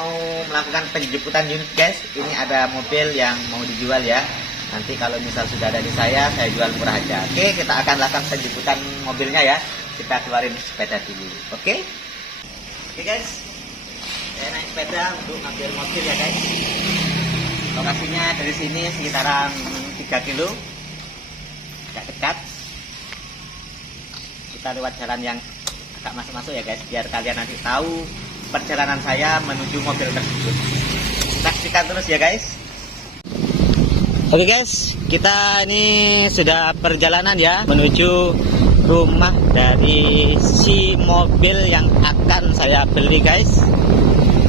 mau melakukan penjemputan unit guys. Ini ada mobil yang mau dijual ya. Nanti kalau misal sudah ada di saya jual murah aja. Oke, kita akan lakukan penjemputan mobilnya ya. Kita keluarin sepeda dulu. Oke guys, saya naik sepeda untuk ngambil mobil ya guys. Lokasinya dari sini sekitaran 3 kilo, agak dekat. Kita lewat jalan yang agak masuk-masuk ya guys, biar kalian nanti tahu perjalanan saya menuju mobil tersebut. Saksikan terus ya guys. Oke guys, kita ini sudah perjalanan ya menuju rumah dari si mobil yang akan saya beli guys.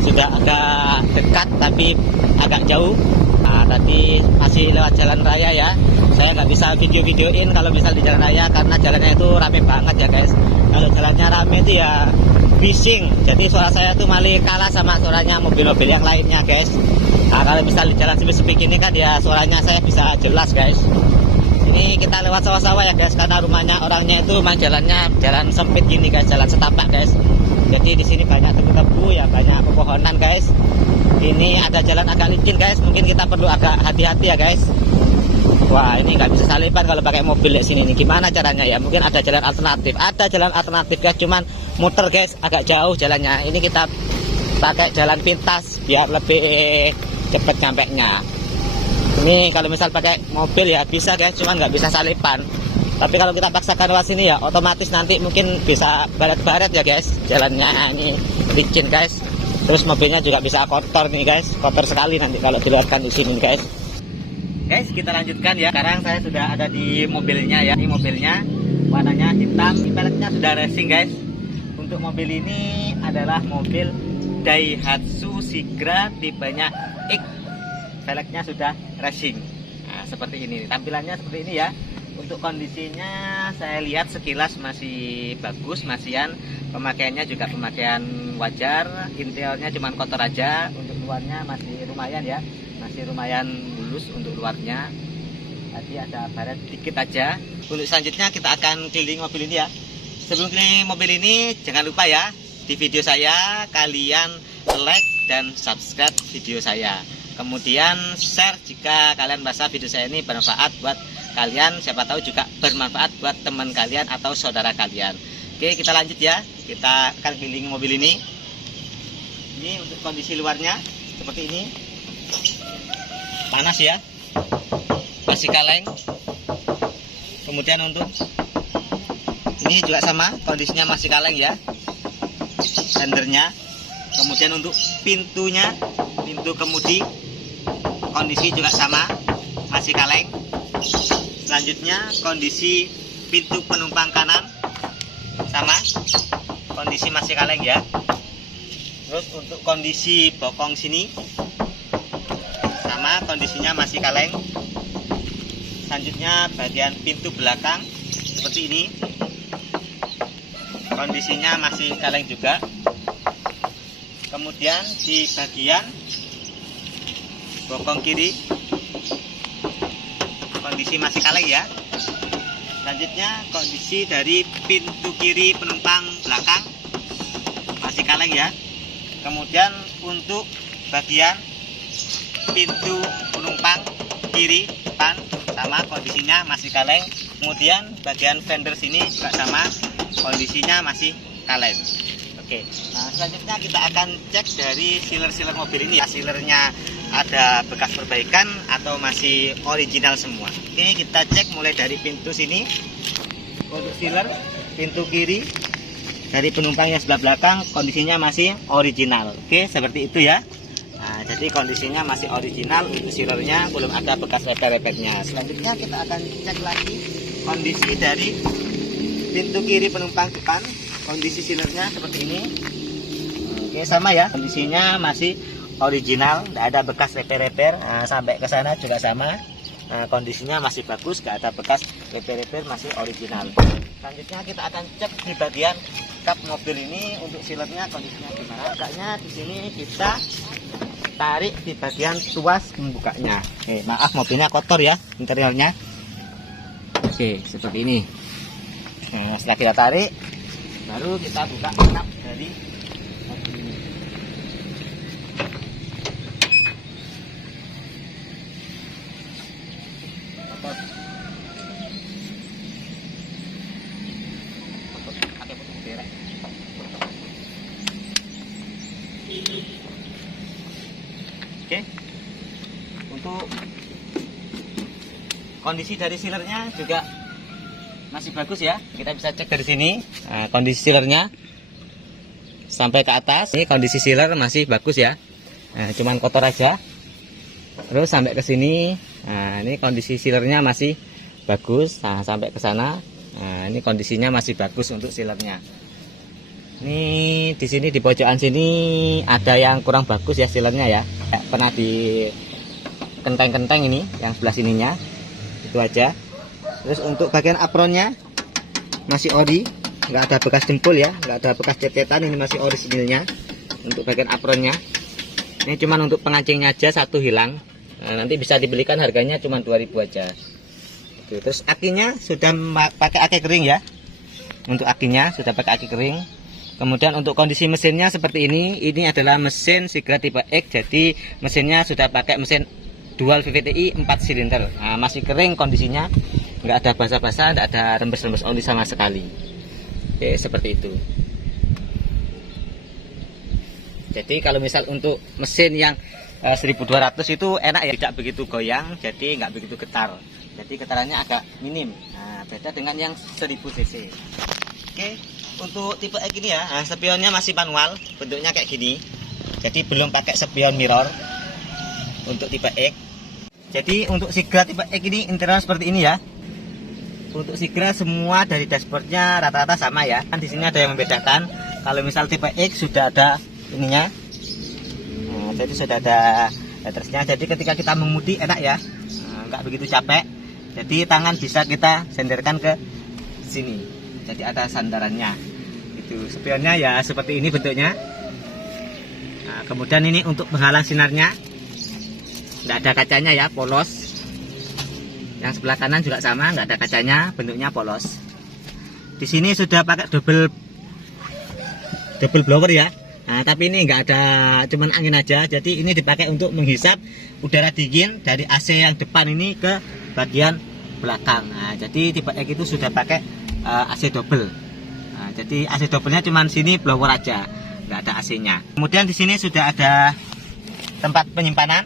Sudah agak dekat tapi agak jauh. Nah, tadi masih lewat jalan raya ya. Saya nggak bisa video-videoin kalau misal di jalan raya karena jalannya itu rame banget ya guys. Kalau jalannya rame itu ya bising. Jadi suara saya tuh malah kalah sama suaranya mobil-mobil yang lainnya guys. Nah, kalau misal di jalan sepi-sepi gini kan ya suaranya saya bisa jelas guys. Ini kita lewat sawah-sawah ya guys, karena rumahnya orangnya itu memang jalan sempit gini guys, jalan setapak guys. Jadi di sini banyak tebu-tebu ya, banyak pepohonan guys. Ini ada jalan agak licin guys, mungkin kita perlu agak hati-hati ya guys. Wah, ini nggak bisa salipan kalau pakai mobil di sini nih. Gimana caranya ya? Mungkin ada jalan alternatif. Ada jalan alternatif guys, cuman muter guys, agak jauh jalannya. Ini kita pakai jalan pintas biar lebih cepat nyampenya. Ini kalau misal pakai mobil ya bisa guys, cuman nggak bisa salipan. Tapi kalau kita paksakan lewat sini ya otomatis nanti mungkin bisa baret-baret ya guys. Jalannya ini licin guys. Terus mobilnya juga bisa kotor nih guys, kotor sekali nanti kalau dilihatkan di sini guys. Guys, kita lanjutkan ya. Sekarang saya sudah ada di mobilnya ya. Ini mobilnya warnanya hitam, peleknya sudah racing guys. Untuk mobil ini adalah mobil Daihatsu Sigra tipenya X. Velgnya sudah racing. Nah, seperti ini. Tampilannya seperti ini ya. Untuk kondisinya saya lihat sekilas masih bagus, masihan. Pemakaiannya juga pemakaian wajar. Interiornya cuma kotor aja. Untuk luarnya masih lumayan ya. Masih lumayan mulus untuk luarnya. Tadi ada baret dikit aja. Untuk selanjutnya kita akan keliling mobil ini ya. Sebelum keliling mobil ini jangan lupa ya, di video saya kalian like dan subscribe video saya. Kemudian share jika kalian merasa video saya ini bermanfaat buat kalian, siapa tahu juga bermanfaat buat teman kalian atau saudara kalian. Oke, kita lanjut ya. Kita akan keliling mobil ini. Ini untuk kondisi luarnya seperti ini. Panas ya. Masih kaleng. Kemudian untuk ini juga sama, kondisinya masih kaleng ya. Sendernya. Kemudian untuk pintunya, pintu kemudi kondisi juga sama, masih kaleng. Selanjutnya kondisi pintu penumpang kanan sama, kondisi masih kaleng ya. Terus untuk kondisi bokong sini sama, kondisinya masih kaleng. Selanjutnya bagian pintu belakang seperti ini, kondisinya masih kaleng juga. Kemudian di bagian bokong kiri kondisi masih kaleng ya. Selanjutnya kondisi dari pintu kiri penumpang belakang masih kaleng ya. Kemudian untuk bagian pintu penumpang kiri depan sama, kondisinya masih kaleng. Kemudian bagian fender sini juga sama, kondisinya masih kaleng. Oke, nah selanjutnya kita akan cek dari sealer mobil ini ya. Sealernya ada bekas perbaikan atau masih original semua. Oke, kita cek mulai dari pintu sini. Untuk sealer pintu kiri dari penumpang yang sebelah belakang kondisinya masih original. Oke, seperti itu ya. Nah, jadi kondisinya masih original. Untuk sealernya belum ada bekas reper-repernya. Selanjutnya kita akan cek lagi kondisi dari pintu kiri penumpang depan. Kondisi sealernya seperti ini. Oke, sama ya, kondisinya masih original, tidak ada bekas reper-reper. Nah, sampai ke sana juga sama. Nah, kondisinya masih bagus, tidak ada bekas reper-reper, masih original. Selanjutnya kita akan cek di bagian kap mobil ini. Untuk sealernya kondisinya gimana? Bukanya di sini kita tarik di bagian tuas membukanya. Maaf, mobilnya kotor ya interiornya. Oke, seperti ini. Nah, setelah kita tarik, baru kita buka kap dari mobil ini. Oke. Untuk kondisi dari sealernya juga masih bagus ya. Kita bisa cek dari sini. Nah, kondisi sealernya sampai ke atas. Ini kondisi sealer masih bagus ya. Nah, cuman kotor aja. Terus sampai ke sini. Nah, ini kondisi sealernya masih bagus. Nah, sampai ke sana. Nah, ini kondisinya masih bagus untuk sealernya. Ini di sini di pojokan sini ada yang kurang bagus ya sealernya ya. Pernah di kenteng-kenteng ini yang sebelah sininya. Itu aja. Terus untuk bagian apronnya masih ori, nggak ada bekas jempol ya, nggak ada bekas cecetan, ini masih orisinilnya. Untuk bagian apronnya ini cuman untuk pengancingnya aja satu hilang. Nah, nanti bisa dibelikan harganya cuma 2000 aja. Oke, terus akinya sudah pakai aki kering ya. Untuk akinya sudah pakai aki kering. Kemudian untuk kondisi mesinnya seperti ini adalah mesin Sigra tipe X, jadi mesinnya sudah pakai mesin dual VVTi 4 silinder. Nah, masih kering kondisinya, nggak ada basah-basah, nggak ada rembes-rembes oli sama sekali. Oke, seperti itu. Jadi kalau misal untuk mesin yang 1200 itu enak ya, tidak begitu goyang, jadi nggak begitu getar. Jadi getarannya agak minim. Nah, beda dengan yang 1000 cc. Oke, untuk tipe X ini ya, nah, spionnya masih manual, bentuknya kayak gini. Jadi belum pakai spion mirror untuk tipe X. Jadi untuk Sigra tipe X ini interior seperti ini ya. Untuk Sigra semua dari dashboardnya rata-rata sama ya. Kan di sini ada yang membedakan. Kalau misal tipe X sudah ada ininya. Nah, jadi sudah ada lettersnya. Jadi ketika kita mengemudi enak ya. Nah, nggak begitu capek. Jadi tangan bisa kita senderkan ke sini. Jadi ada sandarannya. Itu spionnya ya seperti ini bentuknya. Nah, kemudian ini untuk penghalang sinarnya. Nggak ada kacanya ya, polos. Yang sebelah kanan juga sama, nggak ada kacanya, bentuknya polos. Di sini sudah pakai double blower ya. Nah, tapi ini nggak ada, cuman angin aja. Jadi ini dipakai untuk menghisap udara dingin dari AC yang depan ini ke bagian belakang. Nah, jadi tipe X itu sudah pakai AC double. Nah, jadi AC doublenya cuman sini blower aja, nggak ada AC-nya. Kemudian di sini sudah ada tempat penyimpanan.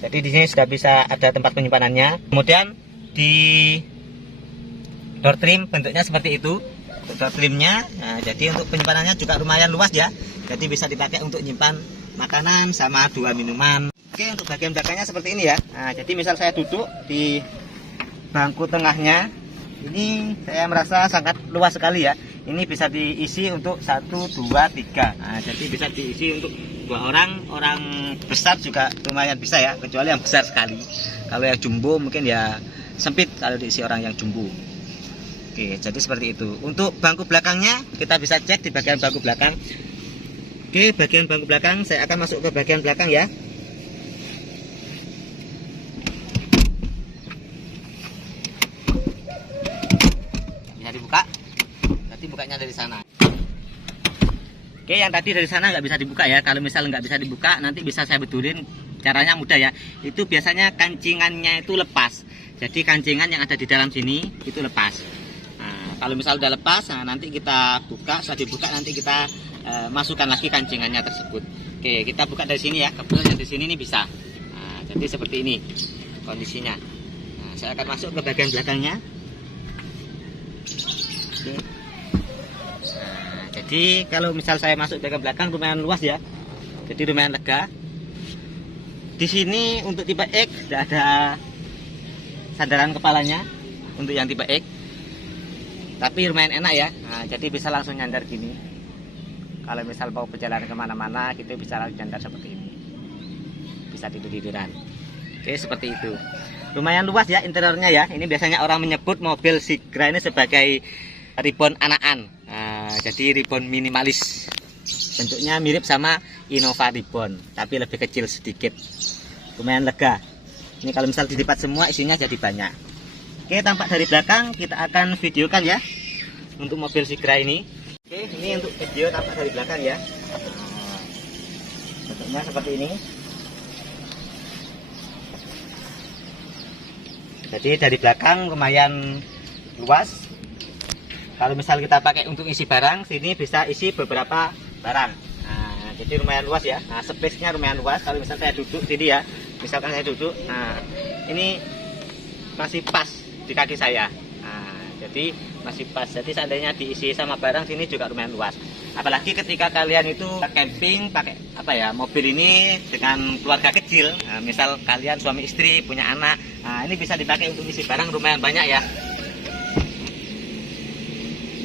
Jadi di sini sudah bisa ada tempat penyimpanannya. Kemudian di door trim bentuknya seperti itu. Door trimnya, nah, jadi untuk penyimpanannya juga lumayan luas ya. Jadi bisa dipakai untuk nyimpan makanan sama 2 minuman. Oke, untuk bagian belakangnya seperti ini ya. Nah, jadi misal saya duduk di bangku tengahnya, ini saya merasa sangat luas sekali ya. Ini bisa diisi untuk 1, 2, 3. Nah, jadi bisa diisi untuk 2 orang. Orang besar juga lumayan bisa ya, kecuali yang besar sekali. Kalau yang jumbo mungkin ya sempit kalau diisi orang yang jumbo. Oke, jadi seperti itu. Untuk bangku belakangnya kita bisa cek di bagian bangku belakang. Oke, bagian bangku belakang saya akan masuk ke bagian belakang ya. Bisa dibuka. Nanti bukanya dari sana. Oke, yang tadi dari sana nggak bisa dibuka ya. Kalau misal nggak bisa dibuka, nanti bisa saya betulin. Caranya mudah ya. Itu biasanya kancingannya itu lepas. Jadi kancingan yang ada di dalam sini itu lepas. Nah, kalau misal udah lepas, nah nanti kita buka. Setelah dibuka nanti kita masukkan lagi kancingannya tersebut. Oke, kita buka dari sini ya. Kebetulan di sini ini bisa. Nah, jadi seperti ini kondisinya. Nah, saya akan masuk ke bagian belakangnya. Oke. Nah, jadi kalau misal saya masuk ke belakang lumayan luas ya. Jadi lumayan lega. Di sini untuk tipe X tidak ada sandaran kepalanya untuk yang tipe X. Tapi lumayan enak ya. Nah, jadi bisa langsung nyandar gini. Kalau misal mau perjalanan kemana-mana, kita bisa langsung nyandar seperti ini. Bisa tidur-tiduran. Oke, seperti itu. Lumayan luas ya interiornya ya. Ini biasanya orang menyebut mobil Sigra ini sebagai ribbon anakan. Nah, jadi ribbon minimalis. Bentuknya mirip sama Innova Ribbon, tapi lebih kecil sedikit. Lumayan lega. Ini kalau misal dilipat semua isinya jadi banyak. Oke, tampak dari belakang kita akan videokan ya untuk mobil Sigra ini. Oke, ini untuk video tampak dari belakang ya. Bentuknya seperti ini. Jadi dari belakang lumayan luas. Kalau misal kita pakai untuk isi barang, sini bisa isi beberapa barang. Nah, jadi lumayan luas ya. Nah, space-nya lumayan luas. Kalau misalnya saya duduk sini ya, misalkan saya duduk, nah ini masih pas di kaki saya. Nah, jadi masih pas. Jadi seandainya diisi sama barang sini juga lumayan luas. Apalagi ketika kalian itu camping pakai apa ya, mobil ini dengan keluarga kecil. Nah, misal kalian suami istri punya anak, nah ini bisa dipakai untuk isi barang lumayan banyak ya.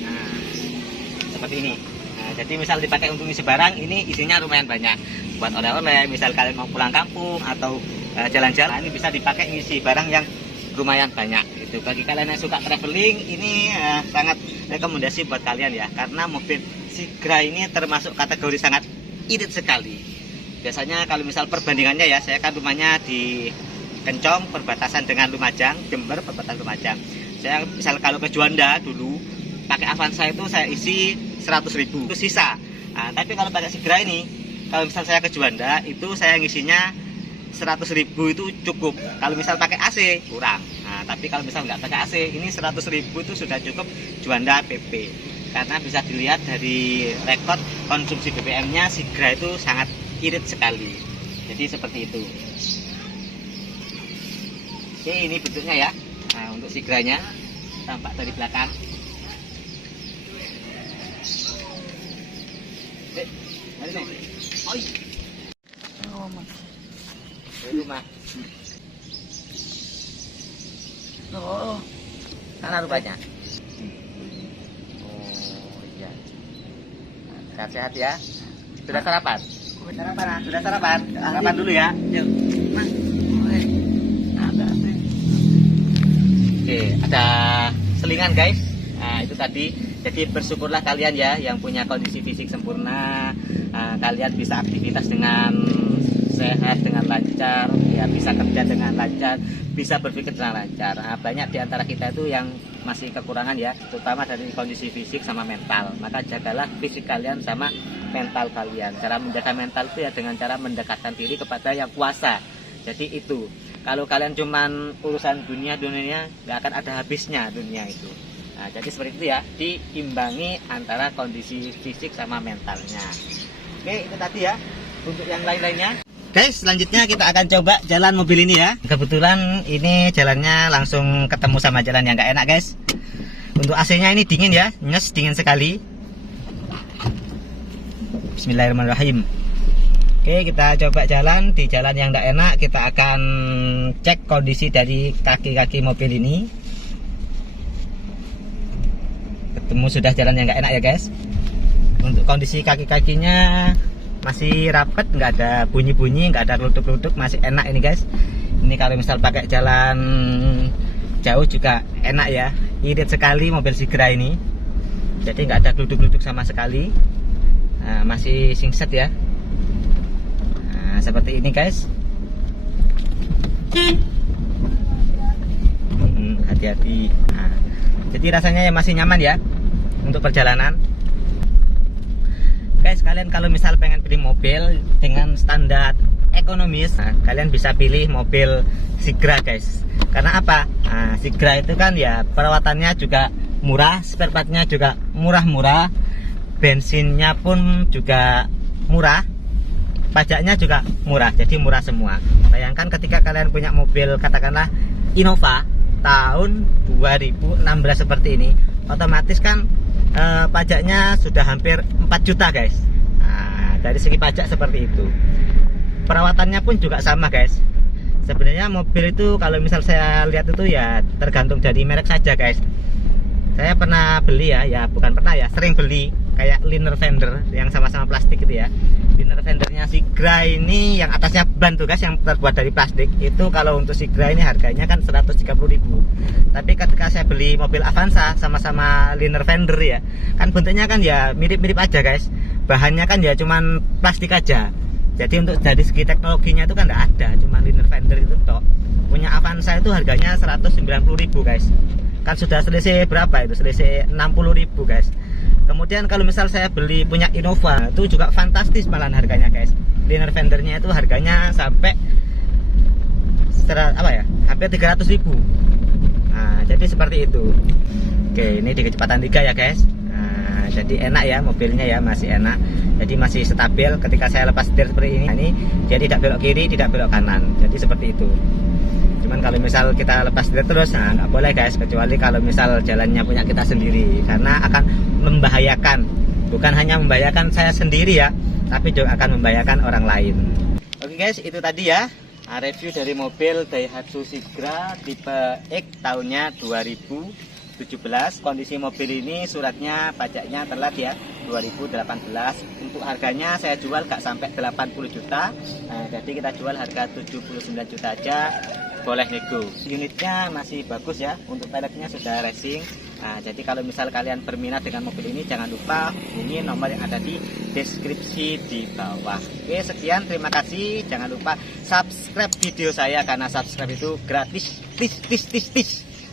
Nah, seperti ini. Jadi misal dipakai untuk isi barang, ini isinya lumayan banyak. Buat oleh-oleh, misal kalian mau pulang kampung atau jalan-jalan, ini bisa dipakai isi barang yang lumayan banyak. Itu bagi kalian yang suka traveling, ini sangat rekomendasi buat kalian ya. Karena mobil Sigra ini termasuk kategori sangat irit sekali. Biasanya kalau misal perbandingannya ya, saya kan rumahnya di Kencong, perbatasan dengan Lumajang, Jember, perbatasan Lumajang. Saya misal kalau ke Juanda dulu, pakai Avanza itu saya isi 100.000 itu sisa. Nah, tapi kalau pakai Sigra ini, kalau misal saya ke Juanda itu saya ngisinya 100.000 itu cukup. Kalau misal pakai AC kurang. Nah, tapi kalau misal nggak pakai AC, ini 100.000 itu sudah cukup Juanda PP. Karena bisa dilihat dari rekod konsumsi BBM-nya Sigra itu sangat irit sekali. Jadi seperti itu. Oke, ini bentuknya ya. Nah, untuk Sigranya tampak dari belakang. Dari rumah. Oh, sana rupanya. Oh iya. Sehat-sehat ya. Sudah sarapan? Sudah sarapan? Sarapan dulu ya. Yuk. Oke, ada selingan guys. Nah, itu tadi. Jadi bersyukurlah kalian ya yang punya kondisi fisik sempurna. Kalian bisa aktivitas dengan sehat, dengan lancar, ya bisa kerja dengan lancar, bisa berpikir dengan lancar. Banyak di antara kita itu yang masih kekurangan ya, terutama dari kondisi fisik sama mental. Maka jagalah fisik kalian sama mental kalian. Cara menjaga mental itu ya dengan cara mendekatkan diri kepada yang kuasa. Jadi itu, kalau kalian cuman urusan dunia-dunianya, nggak akan ada habisnya dunia itu. Nah, jadi seperti itu ya, diimbangi antara kondisi fisik sama mentalnya. Oke, itu tadi ya. Untuk yang lain-lainnya, guys, selanjutnya kita akan coba jalan mobil ini ya. Kebetulan ini jalannya langsung ketemu sama jalan yang nggak enak guys. Untuk AC-nya ini dingin ya, nyes, dingin sekali. Bismillahirrahmanirrahim. Oke, kita coba jalan di jalan yang nggak enak. Kita akan cek kondisi dari kaki-kaki mobil ini. Ketemu sudah jalan yang nggak enak ya guys. Untuk kondisi kaki-kakinya masih rapet, nggak ada bunyi-bunyi, nggak ada keluduk-keluduk, masih enak ini guys. Ini kalau misal pakai jalan jauh juga enak ya, irit sekali mobil Sigra ini. Jadi nggak ada keluduk-keluduk sama sekali. Nah, masih singset ya. Nah, seperti ini guys. Hati-hati. Nah, jadi rasanya ya masih nyaman ya untuk perjalanan. Guys, kalian kalau misal pengen beli mobil dengan standar ekonomis, nah, kalian bisa pilih mobil Sigra guys. Karena apa? Nah, Sigra itu kan ya perawatannya juga murah, spare partnya juga murah-murah, bensinnya pun juga murah, pajaknya juga murah, jadi murah semua. Bayangkan ketika kalian punya mobil katakanlah Innova tahun 2016 seperti ini, otomatis kan pajaknya sudah hampir 4 juta guys. Nah, dari segi pajak seperti itu. Perawatannya pun juga sama guys. Sebenarnya mobil itu kalau misal saya lihat itu ya tergantung dari merek saja guys. Saya pernah beli ya bukan pernah ya, sering beli kayak liner fender yang sama-sama plastik gitu ya. Liner fendernya Sigra ini yang atasnya ban tuh guys, yang terbuat dari plastik. Itu kalau untuk Sigra ini harganya kan 130.000. Tapi ketika saya beli mobil Avanza sama-sama liner fender ya, kan bentuknya kan ya mirip-mirip aja guys. Bahannya kan ya cuman plastik aja. Jadi untuk dari segi teknologinya itu kan enggak ada, cuma liner fender itu tok. Punya Avanza itu harganya 190.000 guys. Kan sudah selisih berapa itu? Selisih 60.000 guys. Kemudian kalau misal saya beli punya Innova, itu juga fantastis malahan harganya guys. Liner fendernya itu harganya sampai hampir 300.000. Nah, jadi seperti itu. Oke, ini di kecepatan 3 ya guys. Nah, Nah, jadi enak ya mobilnya ya, masih enak. Jadi masih stabil ketika saya lepas setir seperti ini. Nah, ini dia tidak belok kiri, tidak belok kanan. Jadi seperti itu. Cuman kalau misal kita lepas setir terus, nah nggak boleh guys, kecuali kalau misal jalannya punya kita sendiri, karena akan membahayakan. Bukan hanya membahayakan saya sendiri ya, tapi juga akan membahayakan orang lain. Oke guys, itu tadi ya review dari mobil Daihatsu Sigra tipe X tahunnya 2017. Kondisi mobil ini suratnya pajaknya telat ya, 2018. Untuk harganya saya jual gak sampai 80 juta. Nah, jadi kita jual harga 79 juta aja, boleh nego. Unitnya masih bagus ya, untuk peleknya sudah racing. Nah, jadi kalau misal kalian berminat dengan mobil ini, jangan lupa hubungi nomor yang ada di deskripsi di bawah. Oke, sekian, terima kasih. Jangan lupa subscribe video saya, karena subscribe itu gratis.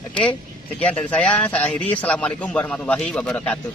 Oke, sekian dari saya akhiri. Assalamualaikum warahmatullahi wabarakatuh.